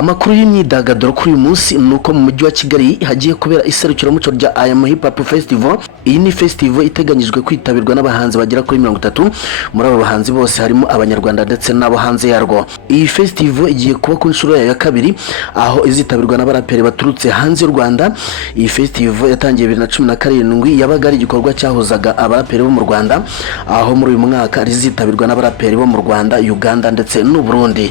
Amakuru y'imyidagaduro kuri uyu munsi nuko mu mujyi wa Kigali hagiye kubera iserukiramuco rya Hip Hop Festival. Iyi ni festival iteganyijwe kwitabirwa n'abahanzi bagera kuri 30. Muri abo bahanzi bose harimo abanyarwanda ndetse n'abo hanze yarwo. Iyi festival igiye kuba ku nshuro ya kabiri, aho izitabirwa n'abaraperi baturutse hanze y'u Rwanda. Iyi festival yatangiye 2017, yabaga ari igikorwa cyahuzaga abaraperi bo mu Rwanda, aho muri uyu mwaka rizitabirwa n'abaraperi bo mu Rwanda, Uganda ndetse n'u Burundi.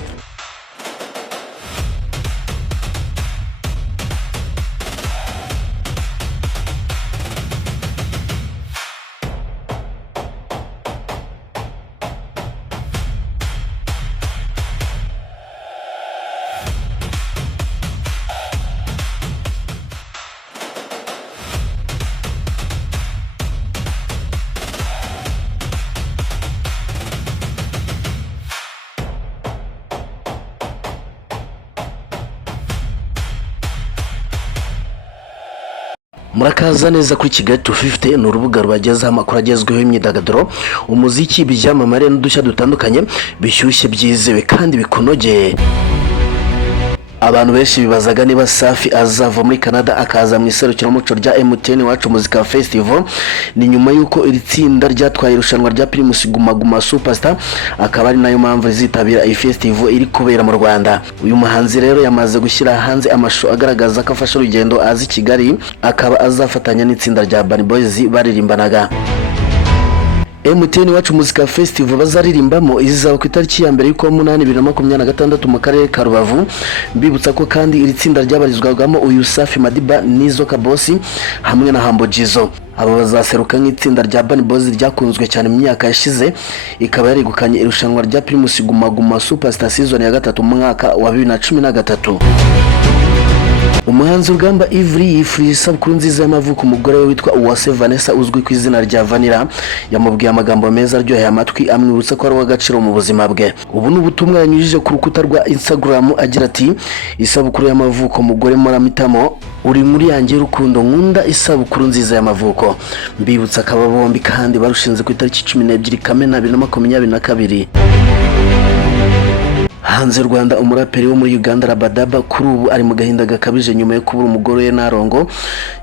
Murakaza neza kuri Kigali 250, ni urubuga rubagezaho amakuru agezweho y'imyidagaduro, umuziki, ibyamamare n'udushya dutandukanye bishyushye, byizewe kandi bikunogeye. Abantu benshi bibazaga niba Safi azava muri Canada akaza mu iserukiramuco rya MTN Wacu Muzika Festival. Ni nyuma yuko iri tsinda ryatwaye irushanwa rya Pggss Guma Guma Superstar, akaba ari nayo mpamvu zitabira iyi festival iri kubera mu Rwanda. Uyu muhanzi rero yamaze gushyira hanze amashusho agaragaza ko afashe urugendo azi Kigali, akaba azafatanya n'itsinda rya Boyz baririmbanaga. MTN Wacu Muzika Festival bazaririmbamo izaba ku itariki ya mbere y'ukwa 8 2026 mu karere ka Rubavu. Mbibutsa ko kandi iri tsinda ryabarizwagamo uyu Safi Madiba Nizo Kabosi hamwe na Pggss. Abo bazaseruka nk'itsinda rya Boyz ryakunzwe cyane mu myaka yashize, ikaba yarigukanye irushanwa rya Pggss Guma Guma Superstar season ya 3 mu mwaka wa 2013. Umuhanzi Rugamba Ivry yifurije isabukuru nziza y'amavuko umugore we witwa Uwase Vanessa uzwi ku izina rya Vanilla. Yamubwiye amagambo meza aryoheye amatwi, amwibutsa ko ari uw'agaciro mu buzima bwe. Ubu ni ubutumwa yanyujije ku rukuta rwa Instagram agira ati: isabukuru y'amavuko umugore Muramitamo, uri muri yanjye rukundo, nkunda isabukuru nziza y'amavuko. Mbibutsa akaba bombi kandi barushinze ku itariki 12 Kamena 2022. Hanze Rwanda, umuraperi wo muri Uganda Rabadaba kuri ubu ari mu gahinda gakabije nyuma yo kubura umugore we Narongo.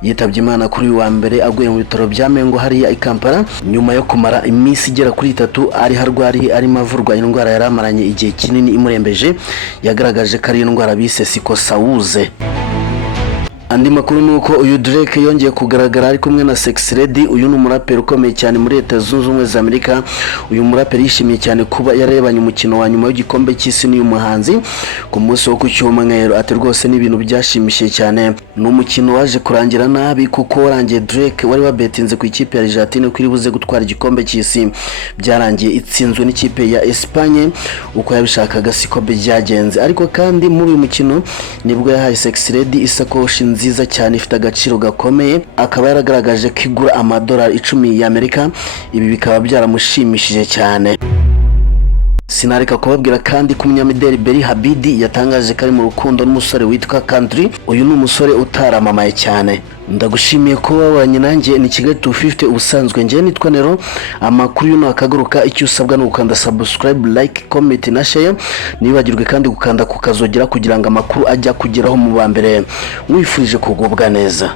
Yitabye Imana kuri uyu wa mbere aguye mu bitaro bya Mengo hariya i Kampala, nyuma yo kumara iminsi igera kuri 3 ari harwari arimo avurwa indwara yaramaranye igihe kinini imurembeje, yagaragaje ko ari indwara bise sikosawuze. Andi makuru nuko uyu Drake yongeye kugaragara ari kumwe na Sexy Lady. Uyu ni umuraperi ukomeye cyane muri Leta Zunze Ubumwe za Amerika. Uyu muraperi yishimiye cyane kuba yarebanye umukino wa nyuma w'igikombe cy'isi n'uyu muhanzi ku munsi wo ku cyumweru. Ati rwose ni ibintu byashimishije cyane. Ni umukino waje kurangira nabi kuko warangiye Drake wari wabetinze ku ikipe ya Argentine ko iribuze gutwara igikombe cy'isi, byarangiye itsinzwe n'ikipe ya Espagne uko yabishakaga siko byagenze. Ariko kandi muri uyu mukino nibwo yahaye Sexy Lady isakoshi nziza cyane ifite agaciro gakomeye, akaba yaragaragaje ko igura amadolari 10 y'Amerika. Ibi bikaba byaramushimishije cyane. Sinareka kubabwira kandi ko umunyamideli Beri Habidi yatangaje ko ari mu rukundo n'umusore witwa Country. Uyu ni umusore utaramamaye cyane. Ndagushimiye ko wabanye nanjye. Ni Kigali 250 ubusanzwe nje nitwa Nero. Amakuru y'uno akagaruka, icyo usabwa no gukanda subscribe, like, comment na share. Nibagirwe kandi gukanda kukazogera kugira ngo amakuru ajya kugeraho mu bambere. Mwifurije kugubwa neza.